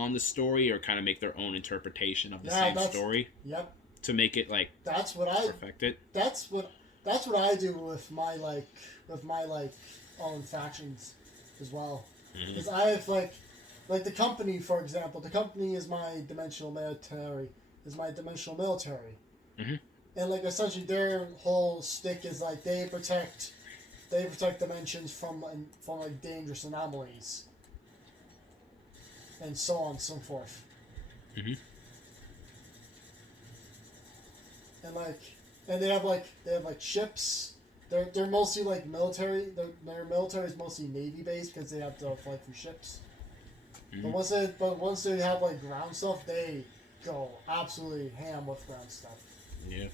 on the story or kind of make their own interpretation of the same story. Yep. To make it like perfect it. That's what I do with my own factions as well. Because I have like the company, for example. The company is my dimensional military. Mm-hmm. And like essentially their whole stick is like they protect dimensions from like dangerous anomalies and so on and so forth. Mm-hmm. And they have ships. They're mostly like military. Their military is mostly Navy based because they have to fight through ships. Mm-hmm. But once they have like ground stuff, they go absolutely ham with ground stuff. Yeah.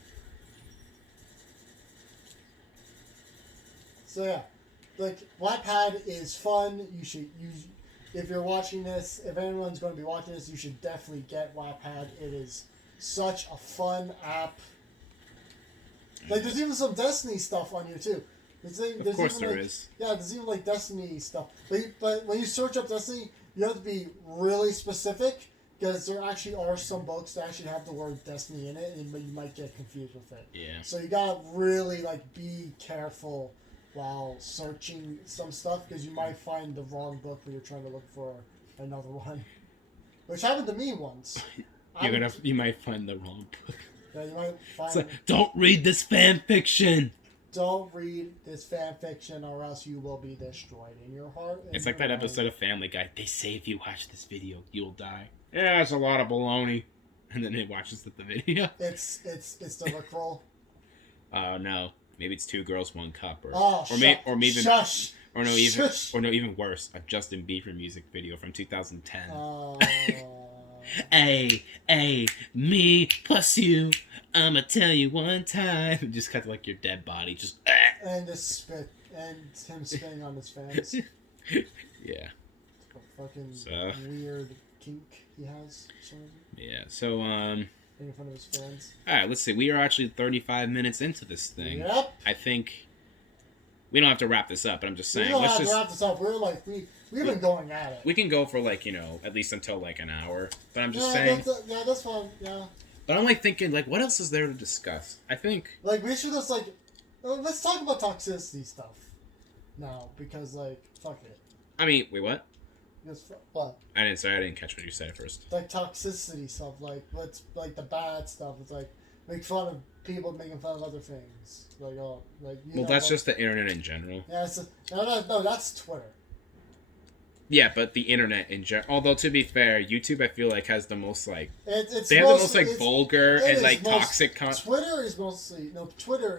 So yeah, like Wattpad is fun. You should use if you're watching this. If anyone's going to be watching this, you should definitely get Wattpad. It is such a fun app. Like there's even some Destiny stuff on here too. Of course there is. Yeah, there's even like Destiny stuff. But when you search up Destiny, you have to be really specific because there actually are some books that actually have the word Destiny in it, but you might get confused with it. Yeah. So you gotta really like be careful while searching some stuff because you might find the wrong book when you're trying to look for another one, which happened to me once. You might find the wrong book. Yeah, you might find. Like, don't read this fan fiction. Don't read this fan fiction, or else you will be destroyed in your heart. It's like that episode of Family Guy. They say if you watch this video, you'll die. Yeah, it's a lot of baloney. And then it watches the video. It's the Rickroll. Oh no, maybe it's 2 Girls, 1 Cup, Shush. Even worse, a Justin Bieber music video from 2010. Me plus you. I'ma tell you one time. Just cut like your dead body, just and the spit and him spitting on his fans. Yeah. Fucking weird kink he has. Yeah. So in front of his fans. All right. Let's see. We are actually 35 minutes into this thing. Yep. I think we don't have to wrap this up, but I'm just saying. We don't have to wrap this up. We're like we've been going at it. We can go for like at least until like an hour. But I'm just saying. That's fine. Yeah. But I'm like thinking like, what else is there to discuss? I think like we should just like let's talk about toxicity stuff now because like fuck it. I mean, wait, what? What? I didn't catch what you said at first. Like toxicity stuff, like what's like the bad stuff. It's like make fun of people making fun of other things. Like that's just the internet in general. Yeah, no, that's Twitter. Yeah, but the internet in general. Although to be fair, YouTube I feel like has the most like they have the most like vulgar and like toxic content. Twitter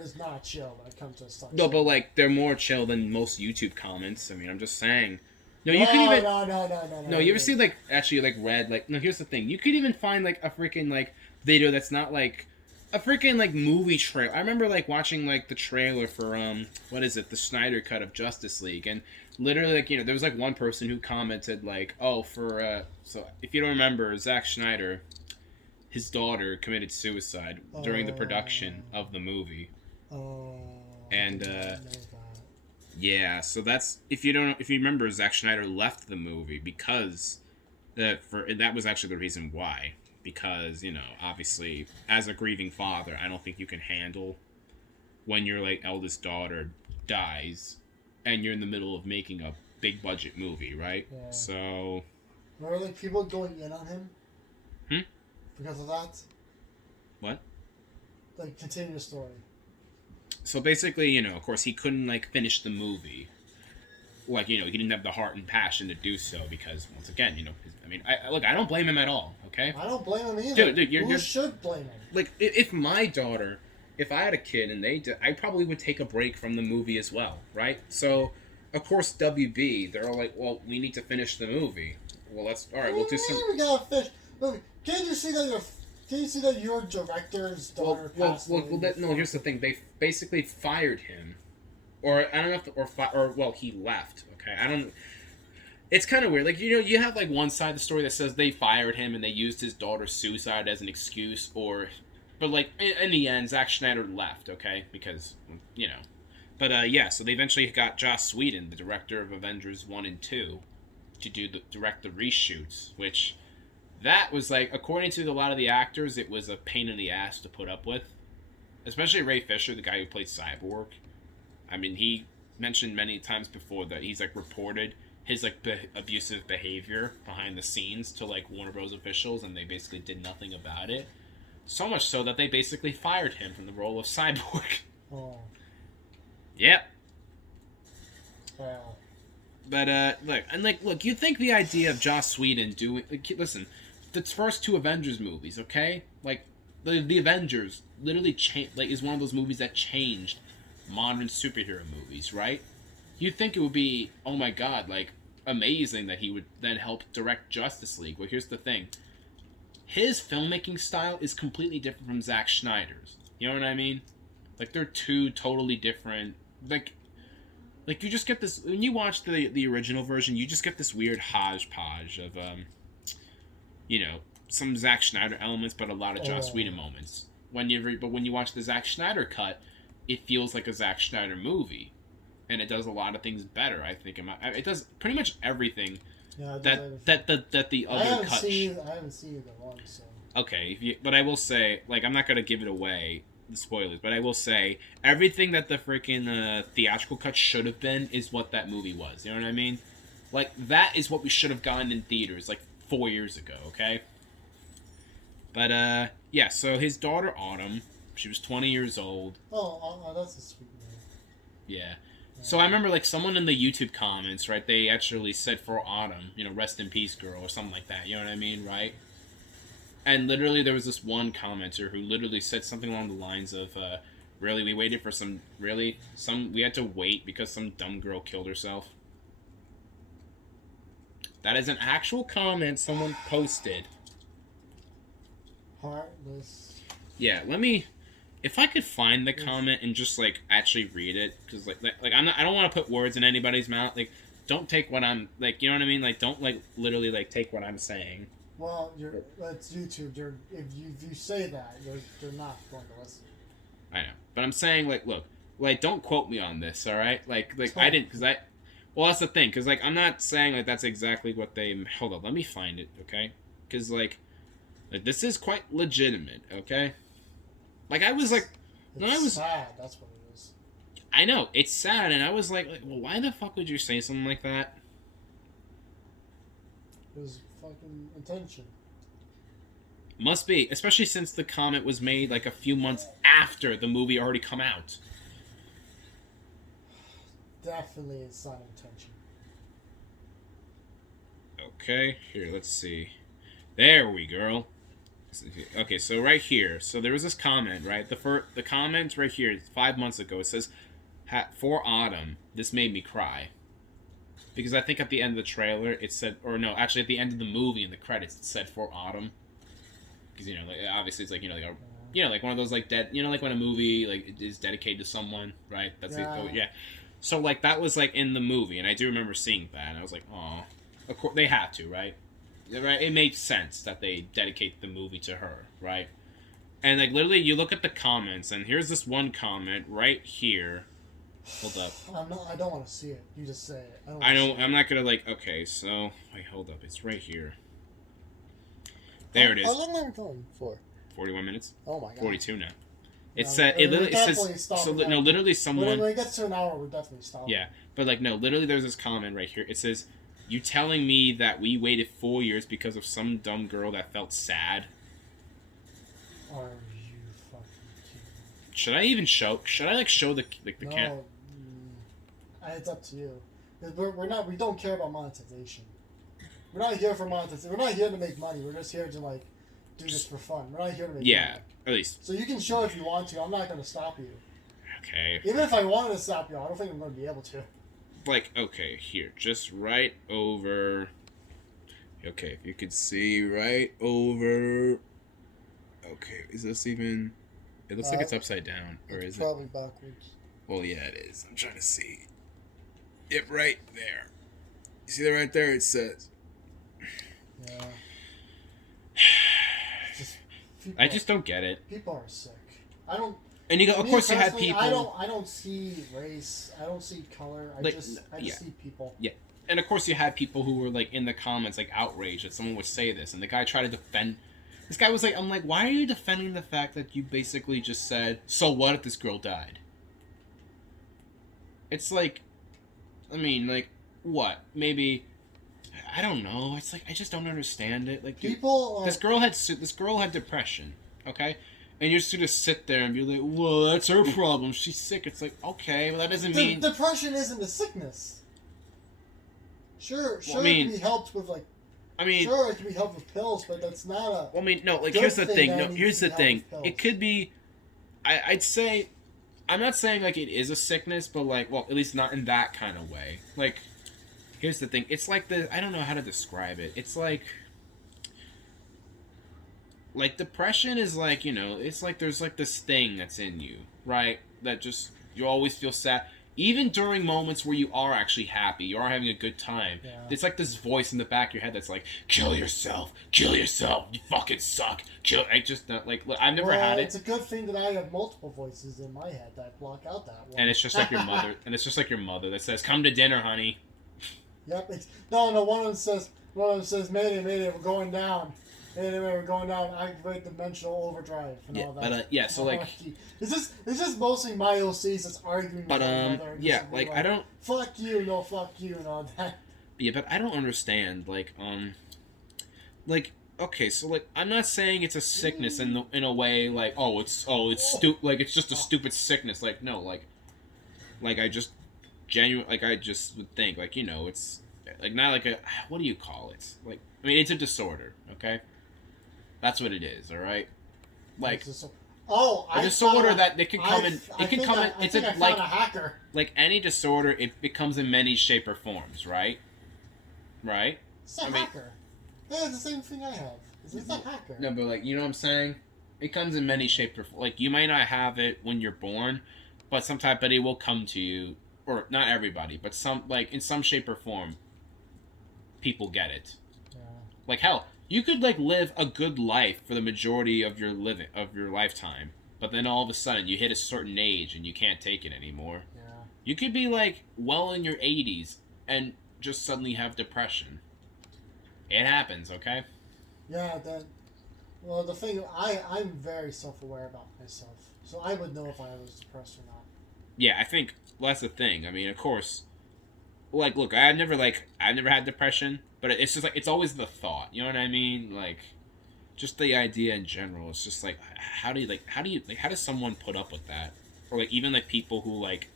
is not chill when it comes to stuff. No, but like they're more chill than most YouTube comments. I mean, I'm just saying. No, you could even no. No, you ever see like actually like read like no? Here's the thing: you could even find like a freaking like video that's not like a freaking like movie trailer. I remember like watching like the trailer for what is it? The Snyder Cut of Justice League, and literally like there was like one person who commented like, oh, for so if you don't remember, Zack Snyder, his daughter committed suicide during the production of the movie. And yeah, so that's if you remember, Zack Schneider left the movie because that was actually the reason why. Because, obviously, as a grieving father, I don't think you can handle when your, like, eldest daughter dies and you're in the middle of making a big budget movie, right? Yeah. So... Were, like, people going in on him? Because of that? What? Like, continue the story. So basically, of course, he couldn't, like, finish the movie. Like, he didn't have the heart and passion to do so because, once again, I don't blame him at all, okay? I don't blame him either. Dude, Who should blame him? Like, if my daughter, if I had a kid and I probably would take a break from the movie as well, right? So, of course, WB, they're all like, well, we need to finish the movie. Well, we'll do some... We gotta finish the movie. Can you see that your director's daughter passed away? No, here's the thing. They basically fired him. Or, I don't know if... he left, okay? I don't... It's kind of weird. Like, you have, like, one side of the story that says they fired him and they used his daughter's suicide as an excuse, But, like, in the end, Zack Snyder left, okay? Because, But, yeah, so they eventually got Joss Whedon, the director of Avengers 1 and 2, to direct the reshoots, which... that was like, according to a lot of the actors, it was a pain in the ass to put up with. Especially Ray Fisher, the guy who played Cyborg. I mean, he mentioned many times before that he's like reported his like abusive behavior behind the scenes to like Warner Bros. Officials, and they basically did nothing about it. So much so that they basically fired him from the role of Cyborg. Oh. Yep. Wow. But look, you think the idea of Joss Whedon doing listen, the first two Avengers movies, okay? Like the Avengers literally is one of those movies that changed modern superhero movies, right? You'd think it would be, oh my god, like amazing that he would then help direct Justice League. Well, here's the thing. His filmmaking style is completely different from Zack Snyder's. You know what I mean? Like they're two totally different like you just get this when you watch the original version, you just get this weird hodgepodge of some Zack Snyder elements, but a lot of Joss Whedon moments. When you watch the Zack Snyder cut, it feels like a Zack Snyder movie, and it does a lot of things better. I think it does pretty much everything that the other cut. I haven't seen either one, so. Okay, but I will say, like, I'm not gonna give it away, the spoilers, but I will say everything that the freaking theatrical cut should have been is what that movie was. You know what I mean? Like that is what we should have gotten in theaters like 4 years ago. Okay. But yeah. So his daughter Autumn, she was 20 years old. Oh, that's a sweet name. Yeah. So I remember like someone in the YouTube comments, right? They actually said for Autumn, rest in peace, girl, or something like that. You know what I mean, right? And literally, there was this one commenter who literally said something along the lines of, "Really, we waited for we had to wait because some dumb girl killed herself." That is an actual comment someone posted. Heartless. Yeah, if I could find the comment and just like actually read it, because like I don't want to put words in anybody's mouth. Like, don't take what I'm like, you know what I mean? Like, don't like literally like take what I'm saying. Well, that's YouTube. If you say that, they're not going to listen. I know, but I'm saying like don't quote me on this, all right? Like I didn't well, that's the thing, because like I'm not saying like that's exactly what they. Hold on, let me find it, okay? Because like this is quite legitimate, okay? Like I was like, it's sad. That's what it is. I know it's sad, and I was like, well, why the fuck would you say something like that? It was fucking intention. Must be, especially since the comment was made like a few months after the movie already come out. Definitely it's not intention. Okay, here, let's see. There we go. Okay, so right here, so there was this comment, right? The comment right here, 5 months ago, it says, "For Autumn, this made me cry." Because I think at the end of the trailer, it said, or no, actually at the end of the movie in the credits, it said "For Autumn." Because like, obviously it's like like one of those like like when a movie like is dedicated to someone, right? That's yeah. So like that was like in the movie, and I do remember seeing that, and I was like, oh, of course they have to, right? Right? It made sense that they dedicate the movie to her, right? And like literally, you look at the comments, and here's this one comment right here. Hold up. I don't want to see it. You just say it. I'm not gonna like. Okay, so wait, hold up. It's right here. There it is. How long are we going for? 41 minutes. Oh my god. 42 now. It says. So no, literally someone. When it gets to an hour, we're definitely stopping. Yeah, but like no, literally there's this comment right here. It says, "You telling me that we waited 4 years because of some dumb girl that felt sad?" Are you fucking kidding? Should I even show? Should I like show the No, camera? It's up to you. We don't care about monetization. We're not here for monetization. We're not here to make money. We're just here to like do this for fun. We're not here to make money. At least. So you can show if you want to. I'm not going to stop you. Okay. Even if I wanted to stop you, I don't think I'm going to be able to. Like, okay, here, just right over. Okay, if you could see right over. Okay, is this even? It looks like it's upside down, or is it? Probably backwards. Well, yeah, it is. I'm trying to see. Yep, right there. You see that right there? It says. Yeah. I just don't get it. People are sick. I don't. And you go, of course, you had people. I don't see race. I don't see color. I just see people. Yeah. and of course you had people who were like in the comments like outraged that someone would say this, and the guy tried to defend. This guy was like, I'm like, why are you defending the fact that you basically just said, so what if this girl died? It's like, I mean, like, what? Maybe, I don't know. It's like I just don't understand it. Like, People. this girl had depression, okay, and you're just gonna sit there and be like, well, that's her problem. She's sick. It's like, okay, well, that doesn't mean Depression isn't a sickness. Sure, I mean, it can be helped with like. I mean, Sure, it can be helped with pills, but that's not a. well, I mean, no. Like, good here's the thing thing. that No, needs here's to the be thing. helped with It pills. could be. I'd say, I'm not saying like it is a sickness, but like, well, at least not in that kind of way. Like, here's the thing. It's like I don't know how to describe it. It's like depression is like, it's like there's like this thing that's in you, right? That just you always feel sad. Even during moments where you are actually happy, you are having a good time. Yeah. It's like this voice in the back of your head that's like, kill yourself, you fucking suck, I just not like. Look, I've never had it. It's a good thing that I have multiple voices in my head that block out that one. And it's just like your mother, that says, "Come to dinner, honey." Yep. No. One of them says, "Mayday, mayday, we're going down. Mayday, mayday, we're going down. Activate dimensional overdrive and all that." But yeah, so like, it's just mostly my OCs that's arguing with but one another. and yeah, just like being I don't, fuck you, no, fuck you, and all that. yeah, but I don't understand, like, okay, so like, I'm not saying it's a sickness in a way like, it's stupid, like it's just a stupid sickness, like no, like I just I just would think like it's like not like a what do you call it? Like I mean it's a disorder, okay? That's what it is, all right? Like a disorder that it can come in. It can come in. It's like a hacker. Like any disorder, it comes in many shape or forms, right? Right? It's a hacker. Yeah, it's the same thing I have. It's a hacker. No, but like you know what I'm saying? It comes in many shape or like you might not have it when you're born, but it will come to you, or not everybody, but some like in some shape or form. People get it. Yeah. Like hell, you could like live a good life for the majority of your lifetime, but then all of a sudden you hit a certain age and you can't take it anymore. Yeah. You could be like well in your 80s and just suddenly have depression. It happens, okay? Yeah, well, the thing, I'm very self-aware about myself, so I would know if I was depressed or not. Yeah, I think that's the thing. I mean, of course, like, look, I've never had depression, but it's just like, it's always the thought, you know what I mean? Like, just the idea in general, it's just like, how does someone put up with that? Or like, even like people who like,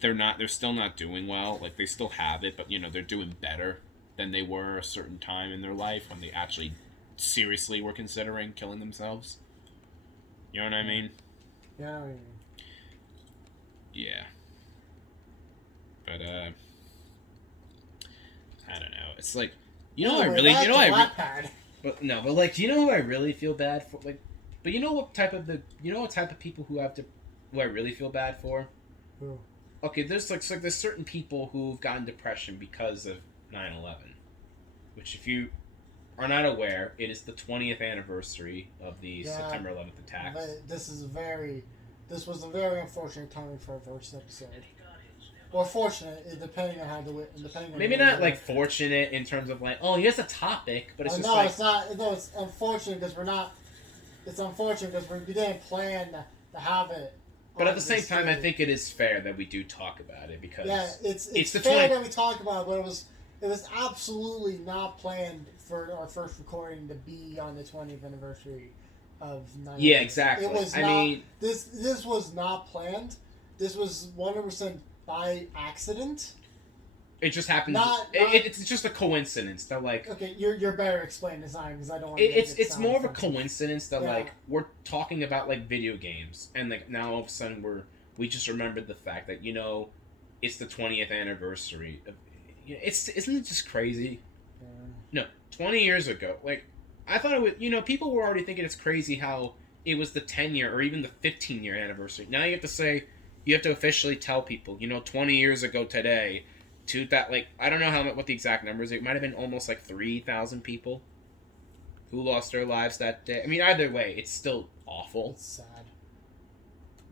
they're still not doing well, like they still have it, but they're doing better than they were a certain time in their life when they actually seriously were considering killing themselves. You know what I mean? Yeah, I know what you mean. Yeah. But I don't know. It's like but no, but like, do you know who I really feel bad for? Like, but you know what type of people who I really feel bad for? Who? Okay, there's there's certain people who've gotten depression because of 9/11, which if you are not aware, it is the 20th anniversary of the September 11th attacks. This was a very unfortunate timing for our first episode. Or fortunate, depending on how maybe not like fortunate in terms of like, oh, here's a topic, but it's just like, it's not. No, it's unfortunate because we're not. It's unfortunate because we didn't plan to have it. But at the same time, I think it is fair that we do talk about it because it's fair that we talk about it, but it was absolutely not planned for our first recording to be on the 20th anniversary of 9/11. Yeah, exactly. It was I not, mean, this was not planned. This was 100% by accident. It just happens. It's just a coincidence that like. Okay, you're better explaining this time because I don't want. It's more of a coincidence that like we're talking about like video games and like now all of a sudden we just remembered the fact that it's the 20th anniversary of. Isn't it just crazy? Yeah. No, 20 years ago, like I thought it was. People were already thinking it's crazy how it was the 10-year or even the 15-year anniversary. Now you have to officially tell people. 20 years ago today. To that, like, I don't know what the exact numbers. It might have been almost like 3,000 people who lost their lives that day. I mean, either way, it's still awful. It's sad.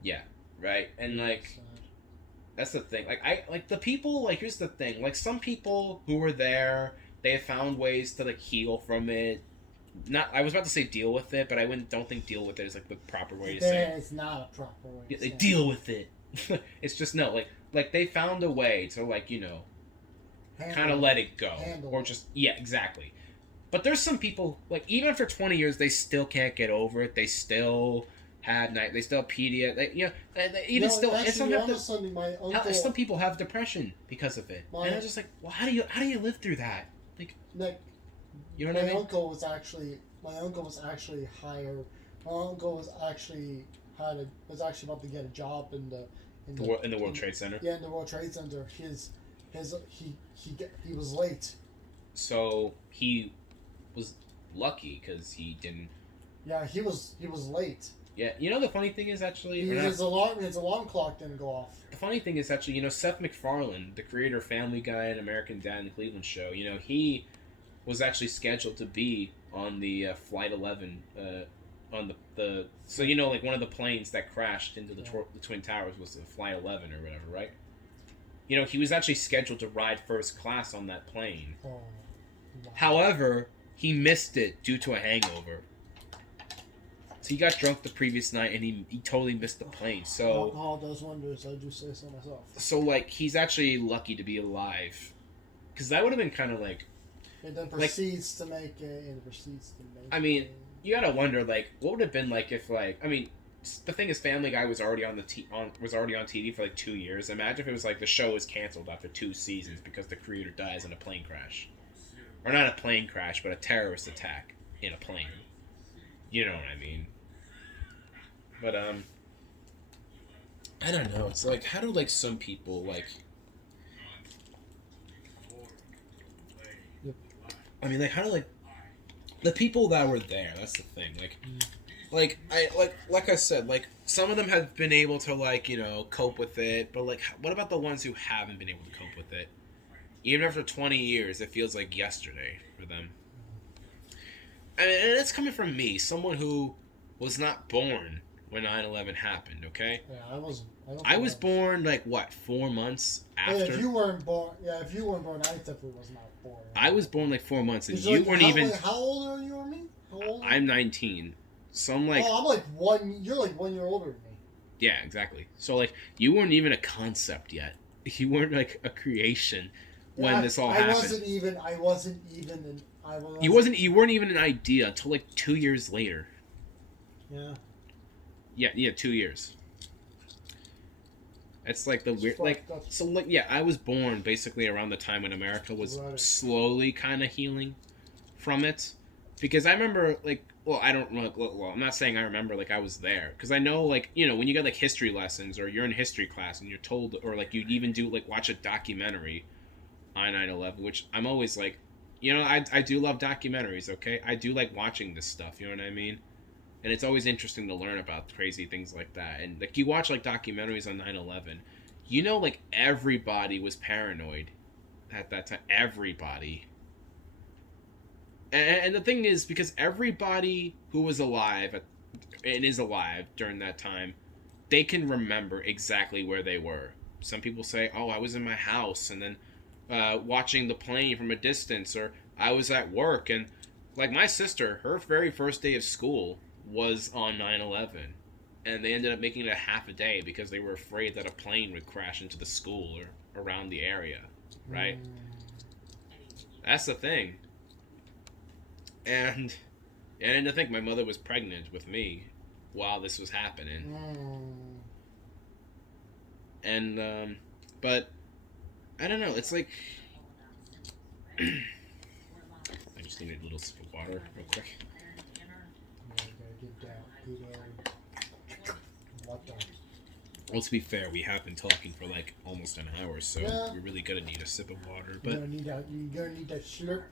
Yeah, right. And like, sad. That's the thing. Like I like the people. Like here's the thing. Like some people who were there, they have found ways to like heal from it. Not I was about to say deal with it, but I wouldn't. Don't think deal with it is like the proper way to say it. There is not a proper way. Yeah, To they say deal with it. It's just no. Like they found a way to like kind of let it go, Handle or it. just yeah, exactly. But there's some people like even after 20 years, they still can't get over it. They still have night. They still have PDA. Even still, actually, and some have almost something my uncle. some people have depression because of it. My- And I'm just like, well, how do you live through that? Like, Like, you know what I my mean? uncle was actually hired. My uncle was actually about to get a job in the In the World Trade Center. Yeah, in the World Trade Center. He was late. So he was lucky because he didn't. Yeah, he was late. Yeah, the funny thing is actually, His alarm clock didn't go off. the funny thing is actually, Seth MacFarlane, the creator of Family Guy and American Dad and the Cleveland Show, he was actually scheduled to be on the Flight 11, on the so like one of the planes that crashed into the Twin Towers was the Flight 11 or whatever, right? He was actually scheduled to ride first class on that plane. Oh, wow. However, he missed it due to a hangover. So he got drunk the previous night and he totally missed the plane. So Alcohol does wonders. I do say so myself. like he's actually lucky to be alive, because that would have been kind of like. It then proceeds to make it. And proceeds to make. I mean, you gotta wonder like what would have been like if the thing is Family Guy was already on TV for like 2 years. Imagine if it was like the show was canceled after 2 seasons because the creator dies in a plane crash, or not a plane crash, but a terrorist attack in a plane. You know what I mean? But I don't know. It's like how do like some people like. Like how do like the people that were there? That's the thing. Like I said, like some of them have been able to like cope with it, but like what about the ones who haven't been able to cope with it? Even after 20 years, it feels like yesterday for them. And it's coming from me, someone who was not born when 9/11 happened. Okay. Yeah, I was born like what 4 months after. If you weren't born, I definitely was not born. I was born like 4 months, and Is you like, weren't even. How old are you or me? How old? I'm 19, so I'm like. Oh, I'm like one. You're like 1 year older than me. Yeah, exactly. So like you weren't even a concept yet. You weren't like a creation when this all happened. You weren't even an idea until like 2 years later. Yeah. Yeah, 2 years. It's like the weird like so like yeah, I was born basically around the time when America was slowly kind of healing from it, because I remember like I don't know. Well, I'm not saying I remember like I was there, because I know like when you get like history lessons or you're in history class and you're told, or like you even do like watch a documentary on 9/11, which I'm always like, I do love documentaries. Okay, I do like watching this stuff. You know what I mean? And it's always interesting to learn about crazy things like that. And like you watch like documentaries on 9/11, like everybody was paranoid at that time. Everybody. And the thing is, because everybody who was alive and is alive during that time, they can remember exactly where they were. Some people say, "Oh, I was in my house and then watching the plane from a distance," or "I was at work." And like my sister, her very first day of school was on 9/11, and they ended up making it a half a day because they were afraid that a plane would crash into the school or around the area, right? That's the thing. And to think my mother was pregnant with me while this was happening. And but I don't know, it's like I just need a little sip of water real quick. Well, to be fair, we have been talking for like almost an hour, so we're really gonna need a sip of water. But you're gonna need that slurp.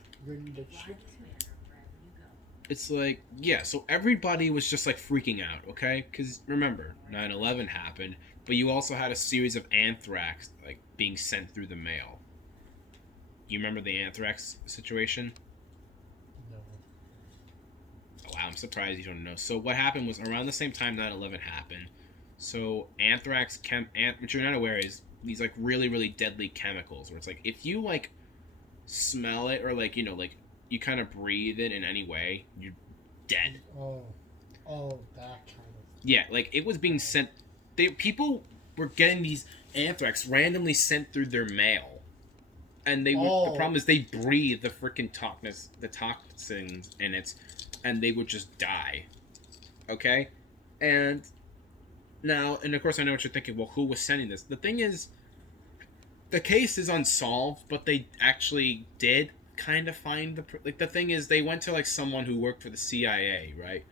It's like, yeah, so everybody was just like freaking out, okay? Because remember, 9/11 happened, but you also had a series of anthrax like being sent through the mail. You remember the anthrax situation? No. Oh, wow, I'm surprised you don't know. So what happened was around the same time 9/11 happened. So anthrax, which you're not aware is, these like really really deadly chemicals where it's like if you like smell it or like like you kind of breathe it in any way, you're dead. Oh, that kind of. Yeah, like it was being sent. People were getting these anthrax randomly sent through their mail, and they the problem is they breathe the toxins in it, and they would just die. Okay, and now and of course I know what you're thinking. Well, who was sending this? The thing is, the case is unsolved, but they actually did kind of find the thing is they went to like someone who worked for the CIA, right?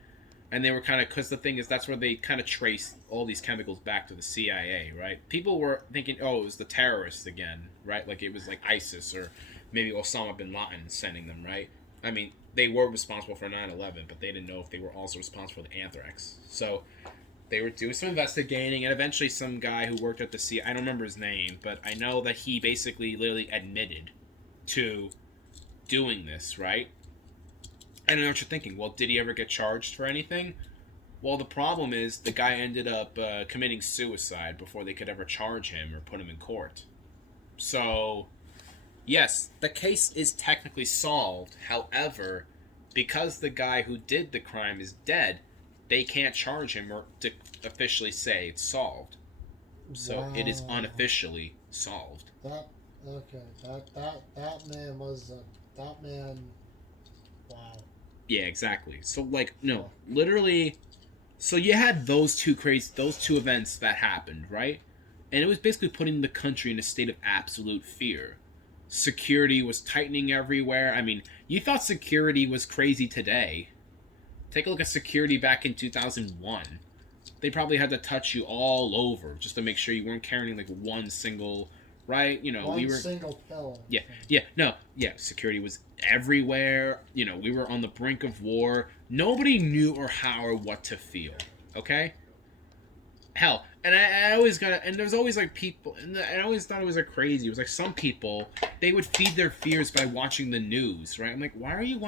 And they were kind of because the thing is that's where they kind of traced all these chemicals back to the CIA, right? People were thinking, oh, it was the terrorists again, right? Like it was like ISIS or maybe Osama bin Laden sending them, right? I mean, they were responsible for 9/11, but they didn't know if they were also responsible for the anthrax. So they were doing some investigating, and eventually some guy who worked at the CIA, I don't remember his name, but I know that he basically literally admitted to doing this, right? I don't know what you're thinking. Well, did he ever get charged for anything? Well, the problem is the guy ended up committing suicide before they could ever charge him or put him in court. So, yes, the case is technically solved. However, because the guy who did the crime is dead, they can't charge him or to officially say it's solved. So Wow. it is unofficially solved. That man was that man. Wow. Yeah, exactly. So like no, literally. So you had those two events that happened, right? And it was basically putting the country in a state of absolute fear. Security was tightening everywhere. I mean, you thought security was crazy today. Take a look at security back in 2001. They probably had to touch you all over just to make sure you weren't carrying like one single, right? One single pill. Yeah. Security was everywhere. We were on the brink of war. Nobody knew or how or what to feel. Okay. Hell, and I always and there's always like people, and I always thought it was like crazy. It was like some people they would feed their fears by watching the news, right? I'm like, why are you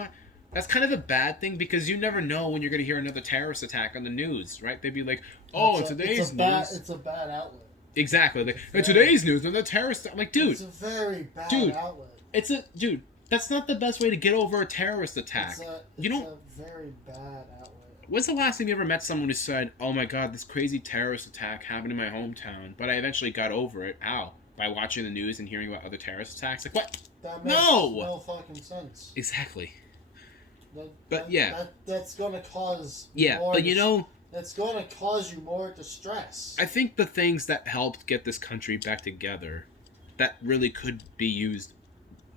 That's kind of a bad thing because you never know when you're going to hear another terrorist attack on the news, right? They'd be like, "Oh, today's news." It's a bad outlet. Exactly. Like, in today's news, another terrorist. I'm like, dude. It's a very bad outlet. Dude. That's not the best way to get over a terrorist attack. It's a very bad outlet. When's the last time you ever met someone who said, "Oh my God, this crazy terrorist attack happened in my hometown, but I eventually got over it"? How? By watching the news and hearing about other terrorist attacks? Like what? That makes no fucking sense. Exactly. That's gonna cause. Yeah, but that's gonna cause you more distress. I think the things that helped get this country back together, that really could be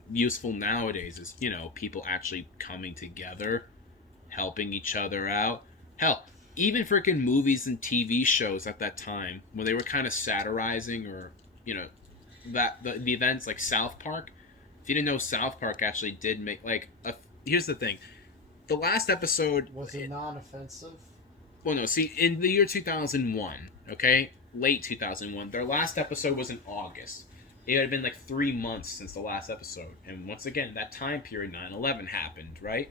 useful nowadays, is people actually coming together, helping each other out. Hell, even freaking movies and TV shows at that time when they were kind of satirizing or that the events like South Park. If you didn't know, South Park actually did make here's the thing. The last episode... Was it non-offensive? Well, no. See, in the year 2001, okay? Late 2001, their last episode was in August. It had been like 3 months since the last episode. And once again, that time period, 9/11 happened, right?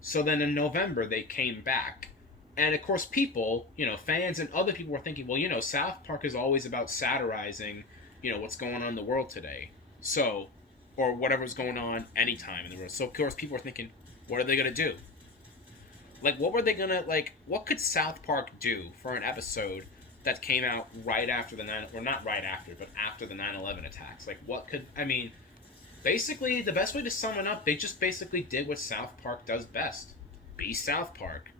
So then in November, they came back. And of course, people, fans and other people were thinking, well, South Park is always about satirizing, what's going on in the world today. So, or whatever's going on anytime in the world. So, of course, people were thinking... What are they going to do? Like, what were they going to, what could South Park do for an episode that came out right after not right after, but after the 9/11 attacks? Like, basically, the best way to sum it up, they just basically did what South Park does best. Be South Park.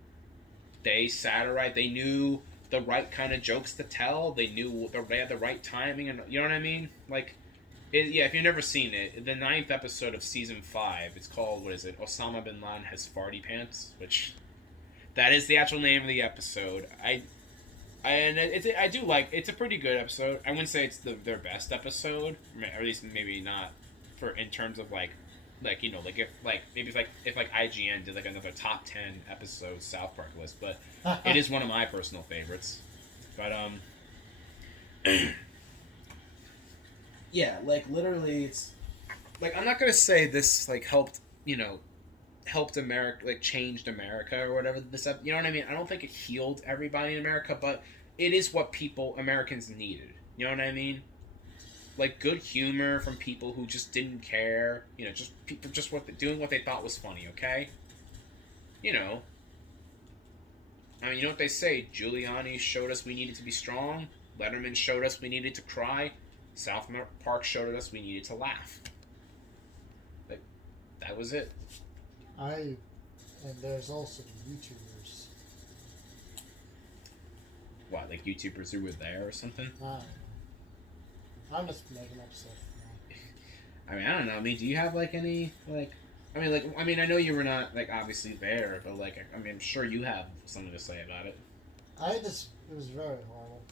They satirized, they knew the right kind of jokes to tell, they had the right timing, and you know what I mean? If you've never seen it, the 9th episode of season 5, it's called, Osama bin Laden has farty pants, which that is the actual name of the episode. It's a pretty good episode. I wouldn't say it's their best episode, or at least maybe not in terms of if IGN did another top 10 episodes South Park list, but it is one of my personal favorites. But yeah, literally, it's I'm not gonna say this helped America, changed America or whatever. You know what I mean? I don't think it healed everybody in America, but it is what Americans needed. You know what I mean? like good humor from people who just didn't care. You know, just people just doing what they thought was funny. Okay, you know. I mean, you know what they say? Giuliani showed us we needed to be strong. Letterman showed us we needed to cry. South Park showed us we needed to laugh. Like, that was it. And there's also the YouTubers. What, like YouTubers who were there or something? I don't know. I'm just making up stuff. I mean, I don't know. I mean, do you have like any like? I mean, I know you were not like obviously there, but like, I mean, I'm sure you have something to say about it. It was very horrible.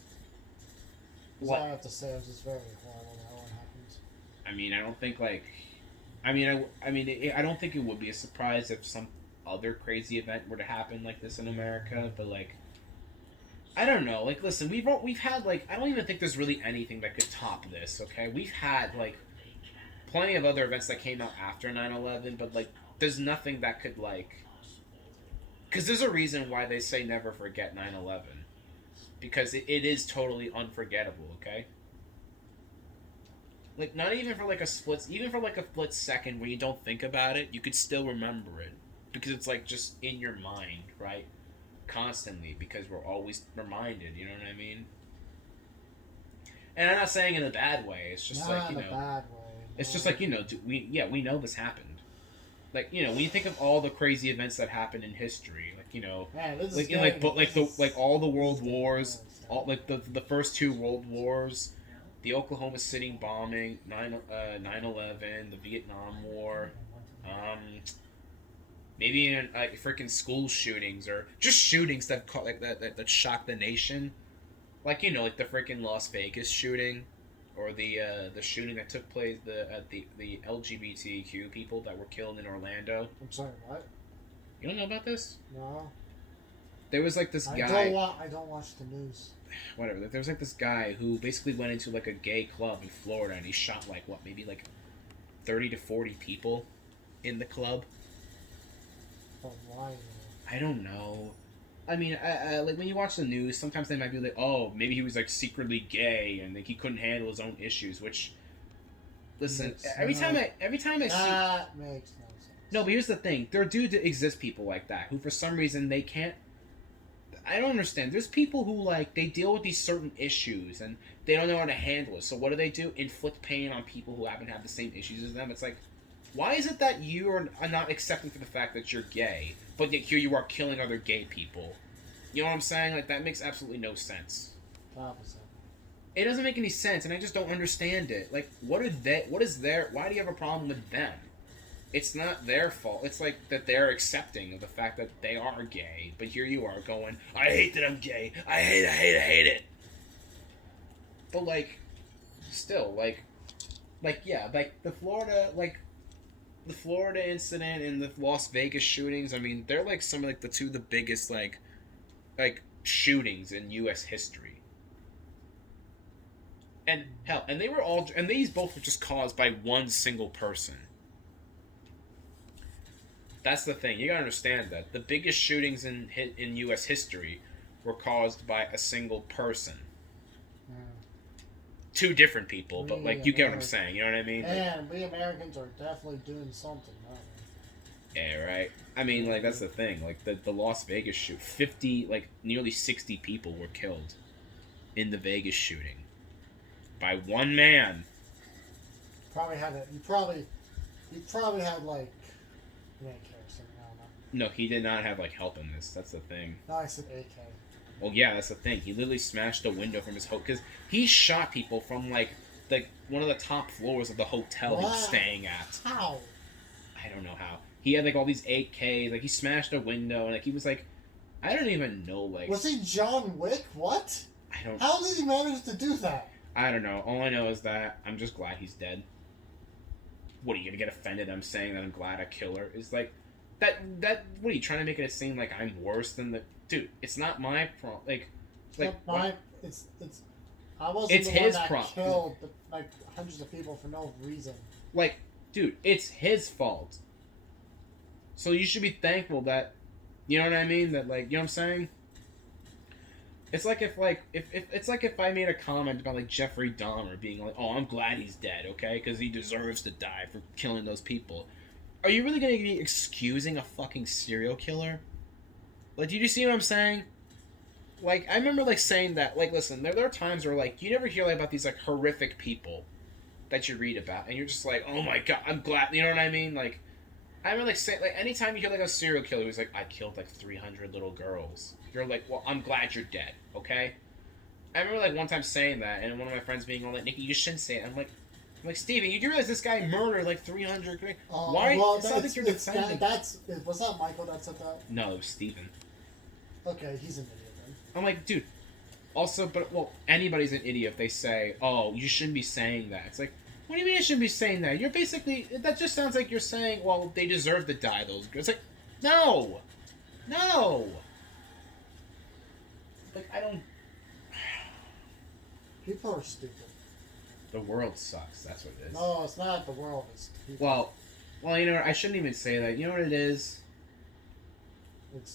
That's all I have to say. It was just very horrible how it happened. I mean, I don't think like, I don't think it would be a surprise if some other crazy event were to happen like this in America, but like, I don't know. Like, listen, we've had like, I don't even think there's really anything that could top this. Okay, we've had like plenty of other events that came out after 9/11, but like, there's nothing that could like, because there's a reason why they say never forget 9/11. Because it is totally unforgettable, okay? Like, not even for like a split second where you don't think about it, you could still remember it. Because it's like just in your mind, right? Constantly, because we're always reminded, you know what I mean? And I'm not saying in a bad way, it's just like, you know. Bad way. It's just like, you know, we know this happened. Like, you know, when you think of all the crazy events that happened in history, like, you know, all the world wars, all like the first two world wars, the Oklahoma City bombing, 9/11, the Vietnam War, maybe even like freaking school shootings or just shootings that that shocked the nation, like, you know, like the freaking Las Vegas shooting. Or the shooting that took place at the LGBTQ people that were killed in Orlando. I'm sorry, what? You don't know about this? No. There was like this guy. I don't watch the news. Whatever. There was like this guy who basically went into like a gay club in Florida and he shot like what, maybe like 30 to 40 people in the club. But why? I don't know. I mean, I like when you watch the news, sometimes they might be like, "Oh, maybe he was like secretly gay and like he couldn't handle his own issues." Which, listen, every time I see that makes no sense. No, but here's the thing: there do exist people like that who, for some reason, they can't. I don't understand. There's people who like they deal with these certain issues and they don't know how to handle it. So what do? Inflict pain on people who happen to have the same issues as them. It's like, why is it that you are not accepting for the fact that you're gay, but yet here you are killing other gay people? You know what I'm saying? Like, that makes absolutely no sense. Opposite. It doesn't make any sense, and I just don't understand it. Like, why do you have a problem with them? It's not their fault. It's like that they're accepting of the fact that they are gay, but here you are going, I hate that I'm gay. I hate it. But, like, still, like, yeah, like, the Florida incident and the Las Vegas shootings, I mean, they're, like, some of, like, the biggest, like, shootings in U.S. history. And, hell, and these both were just caused by one single person. That's the thing. You gotta understand that. The biggest shootings in U.S. history were caused by a single person. Two different people, but like you get what I'm saying, you know what I mean? And we Americans are definitely doing something, aren't we? Yeah, right. I mean, like that's the thing. Like the Las Vegas shoot, nearly 60 people were killed in the Vegas shooting by one man. You probably had like No, he did not have like help in this. That's the thing. No, I said AK. Well, yeah, that's the thing. He literally smashed a window from his hotel because he shot people from like one of the top floors of the hotel he was staying at. How? I don't know how. He had like all these 8Ks. Like he smashed a window and like he was like, I don't even know. Like, was he John Wick? What? I don't. How did he manage to do that? I don't know. All I know is that I'm just glad he's dead. What are you gonna get offended? I'm saying that I'm glad a killer is like that. What are you trying to make it seem like I'm worse than the dude? It's not my problem. It's I wasn't it's the his one that problem. killed like hundreds of people for no reason. Like, dude, it's his fault. So you should be thankful that, you know what I mean? That like, you know what I'm saying? It's like if it's like if I made a comment about like Jeffrey Dahmer being like, "Oh, I'm glad he's dead, okay, because he deserves to die for killing those people." Are you really gonna be excusing a fucking serial killer? Like, do you see what I'm saying? Like, I remember like saying that. Like, listen, there are times where like you never hear like about these like horrific people that you read about, and you're just like, "Oh my god, I'm glad." You know what I mean? Like, I remember like saying like anytime you hear like a serial killer who's like, "I killed like 300 little girls," you're like, "Well, I'm glad you're dead, okay?" I remember like one time saying that, and one of my friends being all like, "Nikki, you shouldn't say it." I'm like, Steven, you do realize this guy murdered like 300? Why? Well, It's not that you're defending. was that Michael that said that? No, it was Steven. Okay, he's an idiot then. I'm like, dude. Also, but well, anybody's an idiot if they say, "Oh, you shouldn't be saying that." It's like, what do you mean I shouldn't be saying that? You're basically that just sounds like you're saying, "Well, they deserve to die." Those girls. It's like, no, no. Like I don't. People are stupid. The world sucks. That's what it is. No, it's not the world. It's people. Well, you know what? I shouldn't even say that. You know what it is?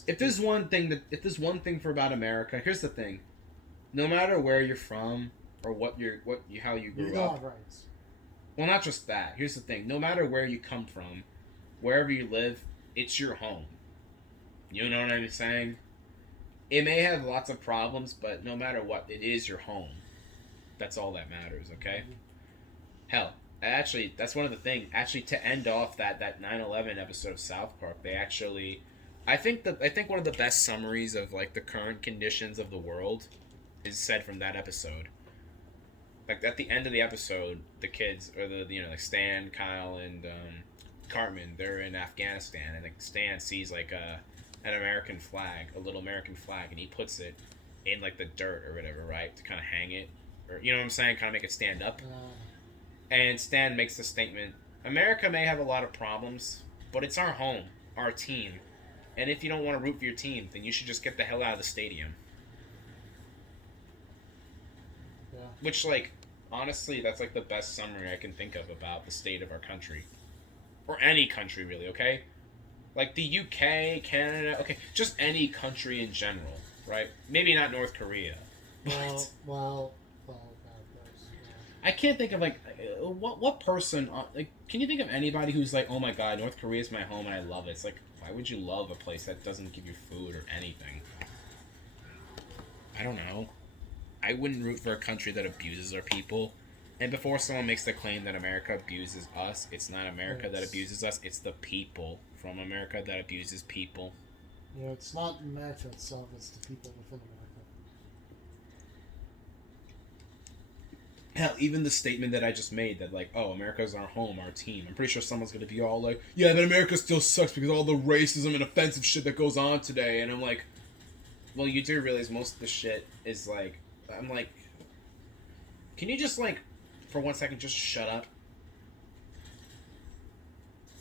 If there's one thing for about America, here's the thing: no matter where you're from or how you grew you don't up. have rights. Well, not just that. Here's the thing: no matter where you come from, wherever you live, it's your home. You know what I'm saying? It may have lots of problems, but no matter what, it is your home. That's all that matters. Okay. Mhm. Hell, actually, that's one of the things. Actually, to end off that 9/11 episode of South Park, they actually, I think one of the best summaries of like the current conditions of the world is said from that episode. Like at the end of the episode, the kids or like Stan, Kyle, and Cartman, they're in Afghanistan, and like Stan sees like an American flag, a little American flag, and he puts it in like the dirt or whatever, right, to kind of hang it, or you know what I'm saying, kind of make it stand up. And Stan makes the statement: America may have a lot of problems, but it's our home, our team, and if you don't want to root for your team, then you should just get the hell out of the stadium. Yeah. Which, like, honestly, that's like the best summary I can think of about the state of our country. Or any country, really, okay? Like the UK, Canada, okay, just any country in general, right? Maybe not North Korea. But Well, God knows. Yeah. I can't think of, like, what person, like, can you think of anybody who's like, "Oh my god, North Korea is my home and I love it"? It's like, why would you love a place that doesn't give you food or anything? I don't know. I wouldn't root for a country that abuses our people. And before someone makes the claim that America abuses us, it's not America that abuses us, it's the people from America that abuses people. You know, it's not America itself, it's the people within America. Hell, even the statement that I just made that, like, "Oh, America's our home, our team." I'm pretty sure someone's going to be all like, "Yeah, but America still sucks because of all the racism and offensive shit that goes on today." And I'm like, well, you do realize most of the shit is like, I'm like, can you just, like, for 1 second, just shut up?